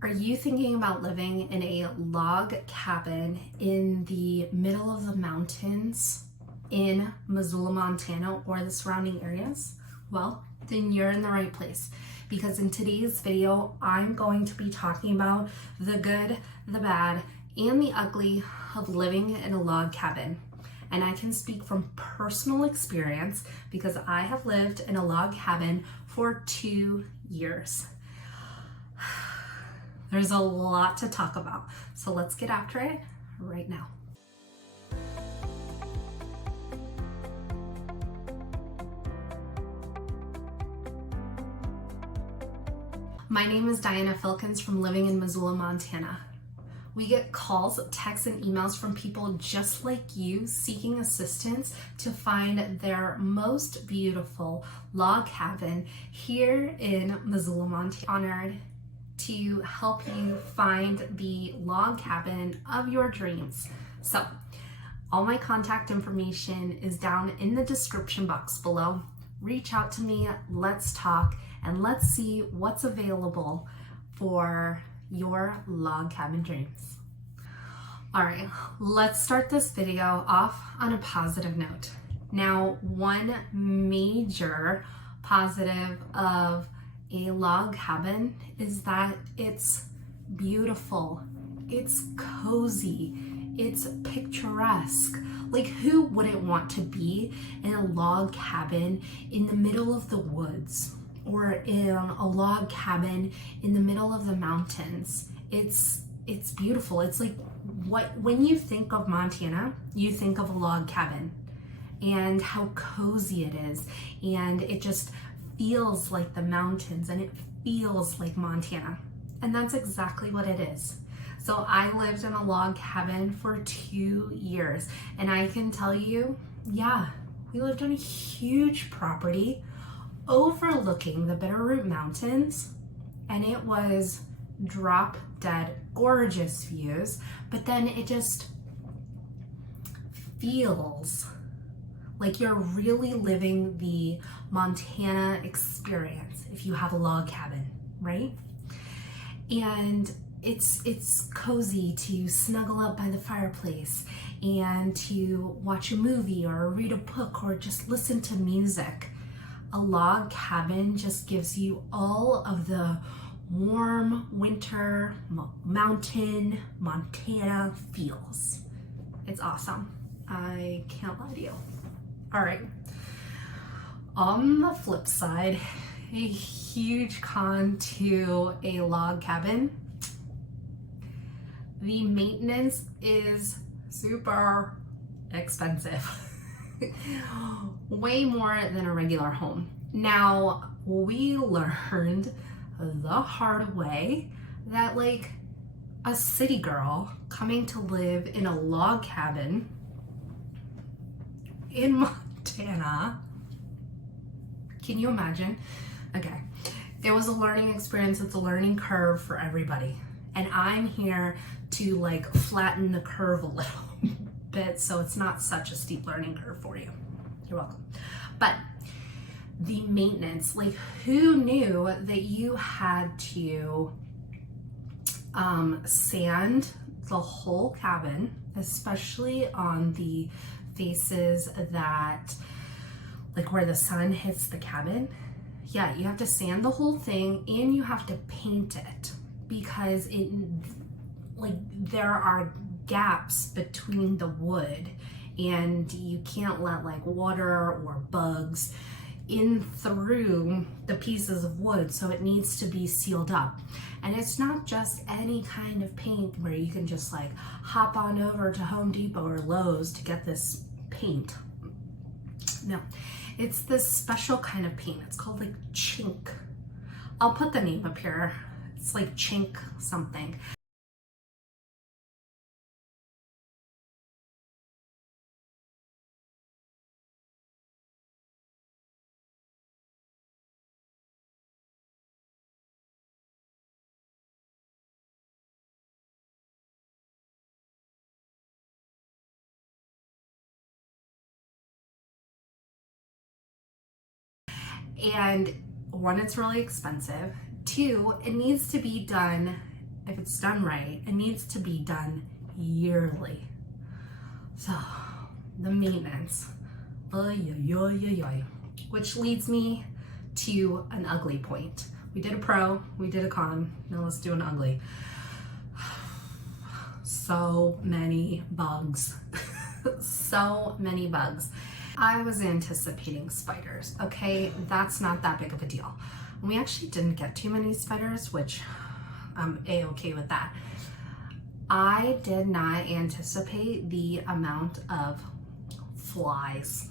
Are you thinking about living in a log cabin in the middle of the mountains in Missoula, Montana, or the surrounding areas? Well, then you're in the right place, because in today's video, I'm going to be talking about the good, the bad, and the ugly of living in a log cabin. And I can speak from personal experience because I have lived in a log cabin for 2 years. There's a lot to talk about, so let's get after it right now. My name is Diana Filkins from living in Missoula, Montana. We get calls, texts, and emails from people just like you seeking assistance to find their most beautiful log cabin here in Missoula, Montana. Honored to help you find the log cabin of your dreams. So, all my contact information is down in the description box below. Reach out to me, let's talk, and let's see what's available for your log cabin dreams. All right, let's start this video off on a positive note. Now, one major positive of a log cabin is that it's beautiful, it's cozy, it's picturesque. Like, who wouldn't want to be in a log cabin in the middle of the woods or in a log cabin in the middle of the mountains? It's beautiful. It's like when you think of Montana, you think of a log cabin and how cozy it is, and it just feels like the mountains and it feels like Montana. And that's exactly what it is. So I lived in a log cabin for 2 years, and I can tell you, yeah, we lived on a huge property overlooking the Bitterroot Mountains, and it was drop dead gorgeous views, but then it just feels like you're really living the Montana experience if you have a log cabin, right? And it's cozy to snuggle up by the fireplace and to watch a movie or read a book or just listen to music. A log cabin just gives you all of the warm winter mountain Montana feels. It's awesome. I can't lie to you. All right. On the flip side, a huge con to a log cabin, the maintenance is super expensive. Way more than a regular home. Now, we learned the hard way that, like, a city girl coming to live in a log cabin in Montana, can you imagine? Okay, it was a learning experience. It's a learning curve for everybody, and I'm here to like flatten the curve a little bit so it's not such a steep learning curve for you. You're welcome. But the maintenance, like, who knew that you had to sand the whole cabin, especially on the faces that, like, where the sun hits the cabin? Yeah, you have to sand the whole thing and you have to paint it because it, like, there are gaps between the wood and you can't let like water or bugs in through the pieces of wood, so it needs to be sealed up. And it's not just any kind of paint where you can just like hop on over to Home Depot or Lowe's to get this paint. No, it's this special kind of paint. It's called like chink. I'll put the name up here. It's like chink something. And one, it's really expensive. Two, it needs to be done if it's done right, it needs to be done yearly. So the maintenance, which leads me to an ugly point. We did a pro, we did a con, now let's do an ugly. So many bugs. So many bugs. I was anticipating spiders, okay? That's not that big of a deal. We actually didn't get too many spiders, which I'm a-okay with that. I did not anticipate the amount of flies.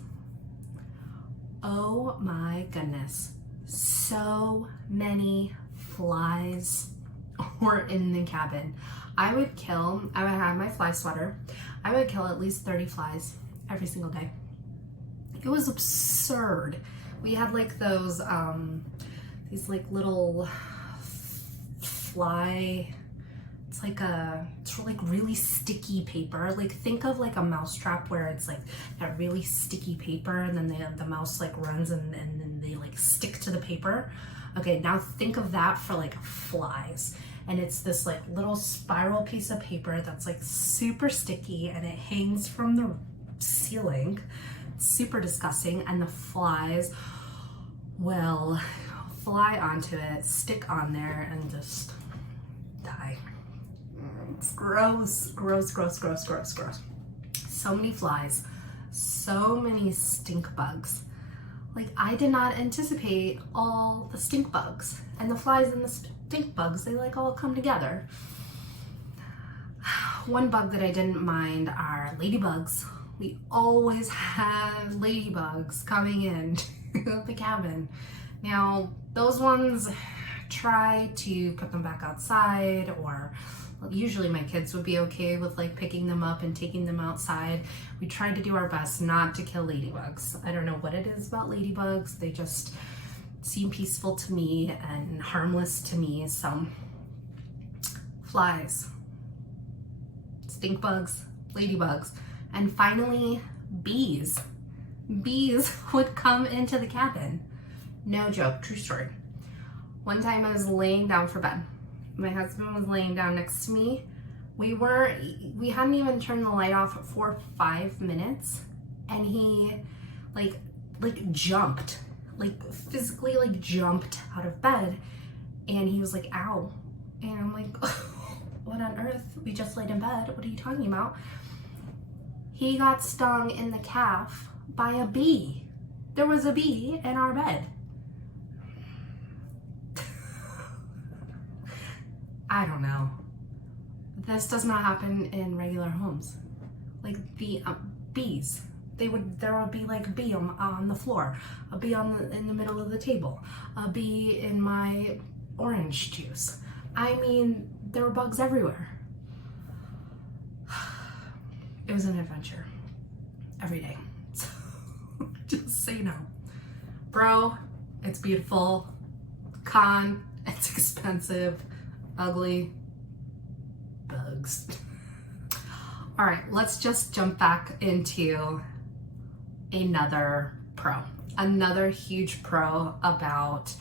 Oh my goodness. So many flies were in the cabin. I would have my fly swatter. I would kill at least 30 flies every single day. It was absurd. We had like those, these like little fly, it's like really sticky paper. Like think of like a mouse trap where it's like that really sticky paper and then the mouse like runs and then they like stick to the paper. Okay, now think of that for like flies. And it's this like little spiral piece of paper that's like super sticky and it hangs from the ceiling. It's super disgusting, and the flies will fly onto it, stick on there, and just die. It's gross, gross, gross, gross, gross, gross. So many flies, so many stink bugs. Like I did not anticipate all the stink bugs, and the flies and the stink bugs, they like all come together. One bug that I didn't mind are ladybugs. We always have ladybugs coming in to the cabin. Now, those ones, try to put them back outside, or usually my kids would be okay with like picking them up and taking them outside. We tried to do our best not to kill ladybugs. I don't know what it is about ladybugs. They just seem peaceful to me and harmless to me. So flies, stink bugs, ladybugs, and finally bees. Bees would come into the cabin. No joke, true story. One time I was laying down for bed. My husband was laying down next to me. We hadn't even turned the light off for 5 minutes, and he like jumped, like physically like jumped out of bed, and he was like, ow. And I'm like, what on earth? We just laid in bed. What are you talking about? He got stung in the calf by a bee. There was a bee in our bed. I don't know. This does not happen in regular homes. Like bees. There would be like a bee on the floor, a bee in the middle of the table, a bee in my orange juice. I mean, there were bugs everywhere. It was an adventure every day. So, just so you know. Pro, it's beautiful. Con, it's expensive. Ugly. Bugs. All right, let's just jump back into another pro. Another huge pro about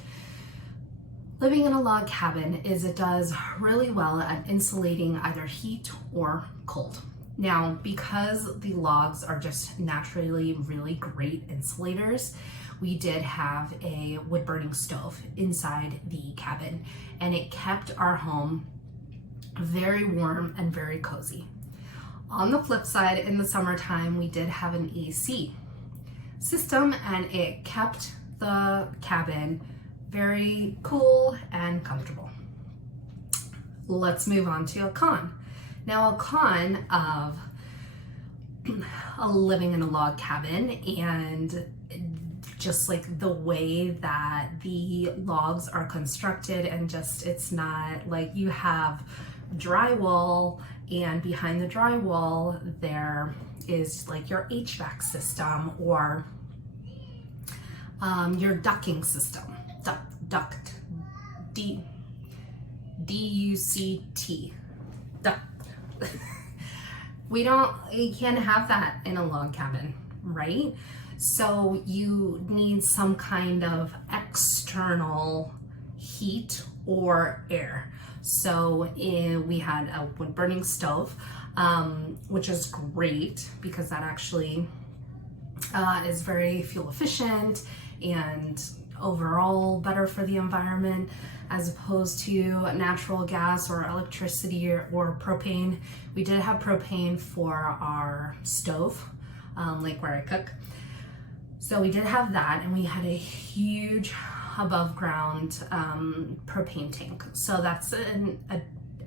living in a log cabin is it does really well at insulating either heat or cold. Now, because the logs are just naturally really great insulators, we did have a wood burning stove inside the cabin, and it kept our home very warm and very cozy. On the flip side, in the summertime, we did have an AC system, and it kept the cabin very cool and comfortable. Let's move on to a con. Now, a con of living in a log cabin and just like the way that the logs are constructed, and just it's not like you have drywall, and behind the drywall there is like your HVAC system or your ducting system. Duct. D-U-C-T. Duct. You can't have that in a log cabin, right? So you need some kind of external heat or air. So we had a wood burning stove, which is great because that actually is very fuel efficient and overall better for the environment, as opposed to natural gas or electricity or propane. We did have propane for our stove, like where I cook. So we did have that, and we had a huge above ground propane tank. So that's an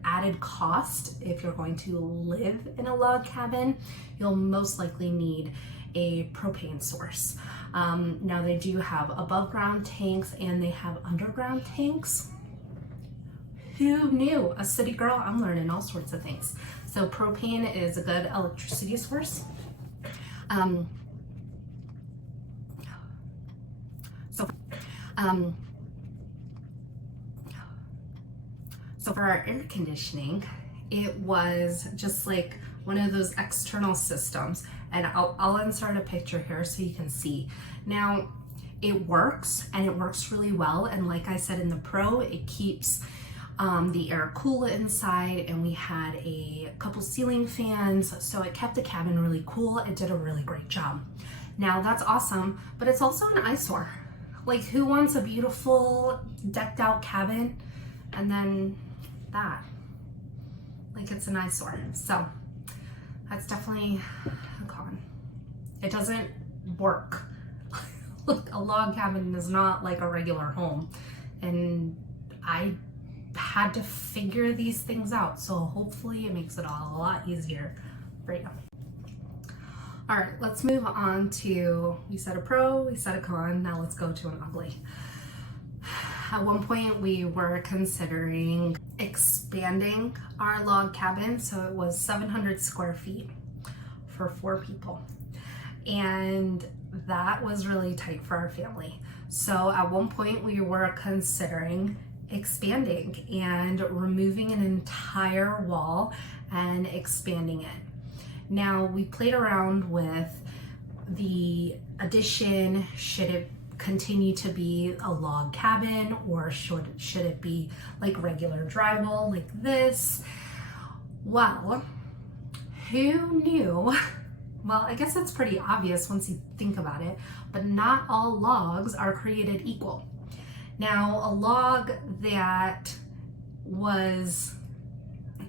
added cost. If you're going to live in a log cabin, you'll most likely need a propane source. Now they do have above ground tanks and they have underground tanks. Who knew? A city girl, I'm learning all sorts of things. So propane is a good electricity source. So for our air conditioning, it was just like one of those external systems, and I'll insert a picture here so you can see. Now it works, and it works really well, and like I said in the Pro, it keeps the air cool inside, and we had a couple ceiling fans, so it kept the cabin really cool. It did a really great job. Now that's awesome, but it's also an eyesore. Like, who wants a beautiful decked out cabin and then that? Like, it's an eyesore. So that's definitely a con. It doesn't work. Look, a log cabin is not like a regular home, and I had to figure these things out, so hopefully it makes it all a lot easier for you. All right, let's move on to, we said a pro, we said a con, now let's go to an ugly. At one point we were considering expanding our log cabin, so it was 700 square feet for 4 people. And that was really tight for our family. So at one point we were considering expanding and removing an entire wall and expanding it. Now we played around with the addition. Should it continue to be a log cabin, or should it be like regular drywall like this? Well, who knew? Well, I guess it's pretty obvious once you think about it, but not all logs are created equal. Now, a log that was,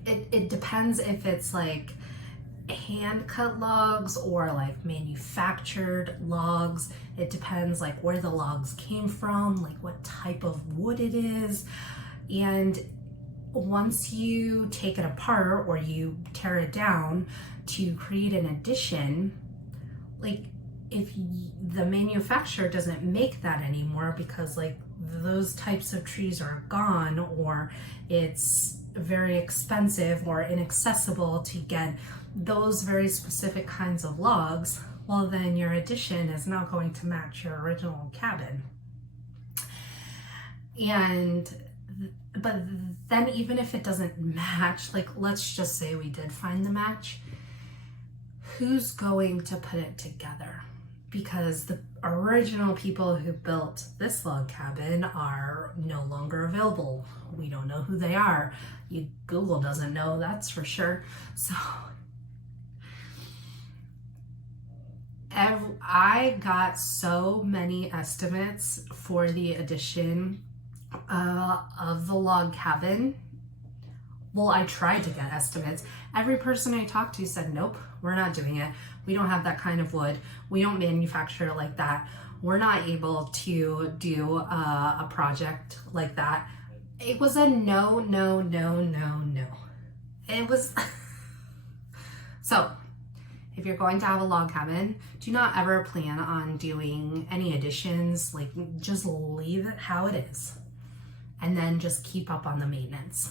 it depends if it's like hand cut logs or like manufactured logs. It depends like where the logs came from, like what type of wood it is. And once you take it apart or you tear it down to create an addition, like if the manufacturer doesn't make that anymore because like those types of trees are gone, or it's very expensive or inaccessible to get those very specific kinds of logs, well then your addition is not going to match your original cabin. But then even if it doesn't match, like let's just say we did find the match, who's going to put it together? Because the original people who built this log cabin are no longer available. We don't know who they are. Google doesn't know, that's for sure. So I got so many estimates for the addition of the log cabin. Well, I tried to get estimates. Every person I talked to said, nope, we're not doing it. We don't have that kind of wood. We don't manufacture it like that. We're not able to do a project like that. It was a no. It was, so if you're going to have a log cabin, do not ever plan on doing any additions. Like, just leave it how it is and then just keep up on the maintenance.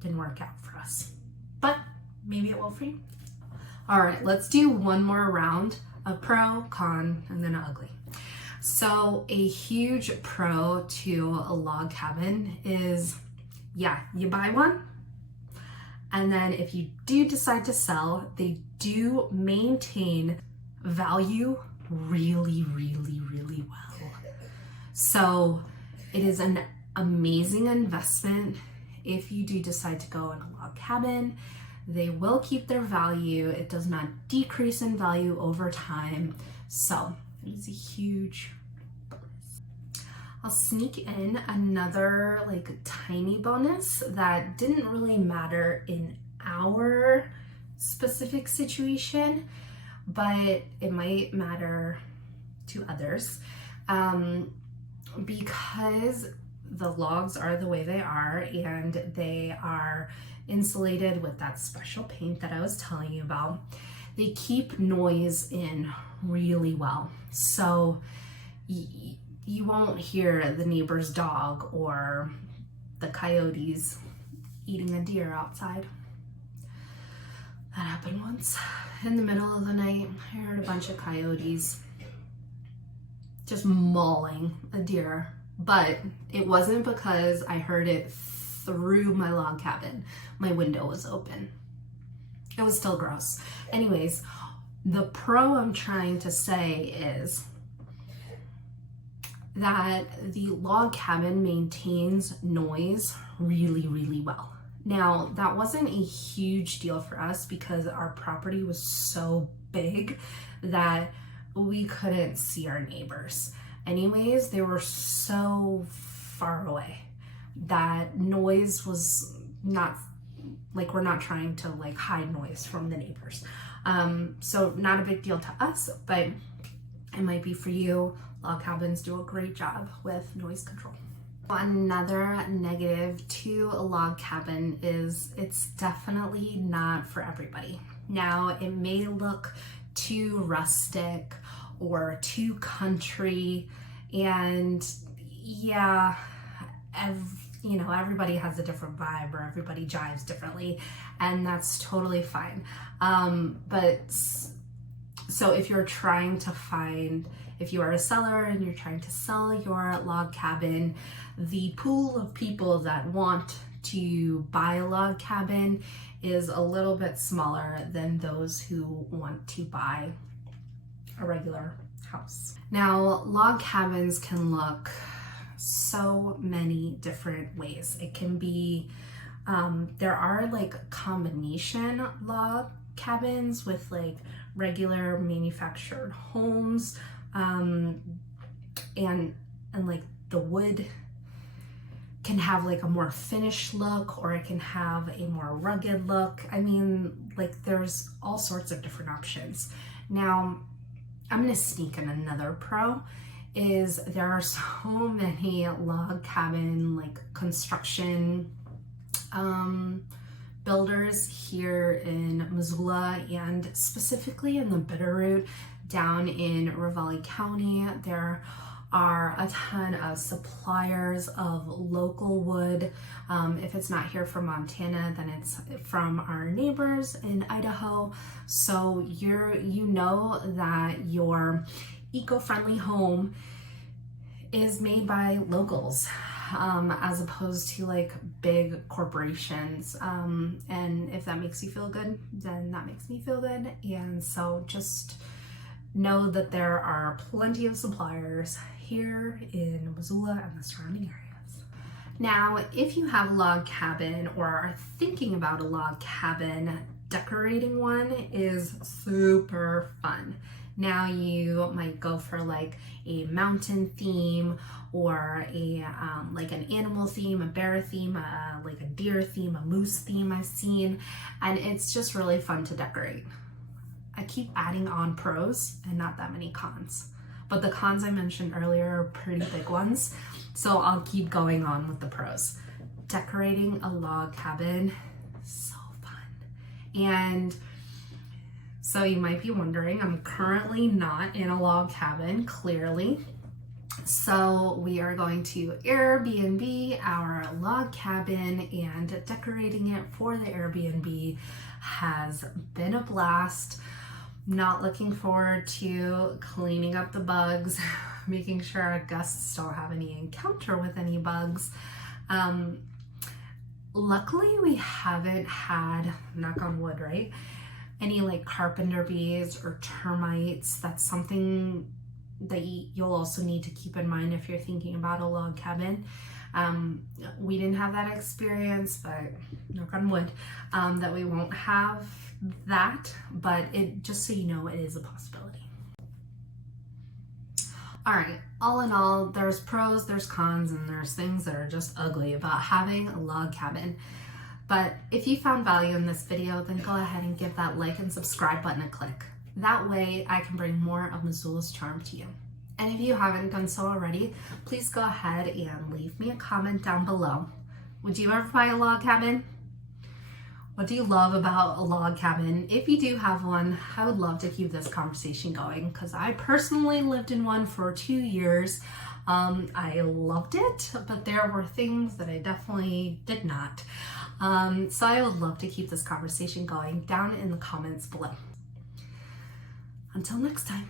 Didn't work out for us, but maybe it will for you. All right, let's do one more round of pro, con, and then ugly. So a huge pro to a log cabin is, yeah, you buy one, and then if you do decide to sell, they do maintain value really well. So it is an amazing investment if you do decide to go in a log cabin. They will keep their value. It does not decrease in value over time. So it is a huge bonus. I'll sneak in another like tiny bonus that didn't really matter in our specific situation, but it might matter to others. Because the logs are the way they are and they are insulated with that special paint that I was telling you about, they keep noise in really well. So you won't hear the neighbor's dog or the coyotes eating a deer outside. That happened once. In the middle of the night, I heard a bunch of coyotes just mauling a deer, but it wasn't because I heard it through my log cabin. My window was open. It was still gross. Anyways, the pro I'm trying to say is that the log cabin maintains noise really, really well. Now, that wasn't a huge deal for us because our property was so big that we couldn't see our neighbors. Anyways, they were so far away that noise was not, like, we're not trying to like hide noise from the neighbors. So not a big deal to us, but it might be for you. Log cabins do a great job with noise control. Another negative to a log cabin is it's definitely not for everybody. Now, it may look too rustic or too country, and yeah, everybody has a different vibe or everybody jives differently, and that's totally fine. So if you're trying to find, if you are a seller and you're trying to sell your log cabin, the pool of people that want to buy a log cabin is a little bit smaller than those who want to buy a regular house. Now, log cabins can look so many different ways. It can be, there are like combination log cabins with like regular manufactured homes, and like the wood can have like a more finished look, or it can have a more rugged look. I mean, like there's all sorts of different options. Now, I'm gonna sneak in another pro, is there are so many log cabin like construction builders here in Missoula, and specifically in the Bitterroot down in Ravalli County. There are a ton of suppliers of local wood. If it's not here from Montana, then it's from our neighbors in Idaho. So you know that your eco-friendly home is made by locals, as opposed to like big corporations. And if that makes you feel good, then that makes me feel good. And so just know that there are plenty of suppliers here in Missoula and the surrounding areas. Now, if you have a log cabin or are thinking about a log cabin, decorating one is super fun. Now you might go for like a mountain theme, or a like an animal theme, a bear theme, like a deer theme, a moose theme I've seen, and it's just really fun to decorate. I keep adding on pros and not that many cons, but the cons I mentioned earlier are pretty big ones, so I'll keep going on with the pros. Decorating a log cabin, so fun. And so you might be wondering, I'm currently not in a log cabin, clearly. So we are going to Airbnb our log cabin, and decorating it for the Airbnb has been a blast. Not looking forward to cleaning up the bugs, making sure our guests don't have any encounter with any bugs. Luckily, we haven't had, knock on wood, right, any like carpenter bees or termites. That's something that you'll also need to keep in mind if you're thinking about a log cabin. We didn't have that experience, but knock on wood, that we won't have that, but it, just so you know, it is a possibility. All right, all in all, there's pros, there's cons, and there's things that are just ugly about having a log cabin. But if you found value in this video, then go ahead and give that like and subscribe button a click. That way I can bring more of Missoula's charm to you. And if you haven't done so already, please go ahead and leave me a comment down below. Would you ever buy a log cabin? What do you love about a log cabin? If you do have one, I would love to keep this conversation going because I personally lived in one for 2 years. I loved it, but there were things that I definitely did not. So I would love to keep this conversation going down in the comments below. Until next time.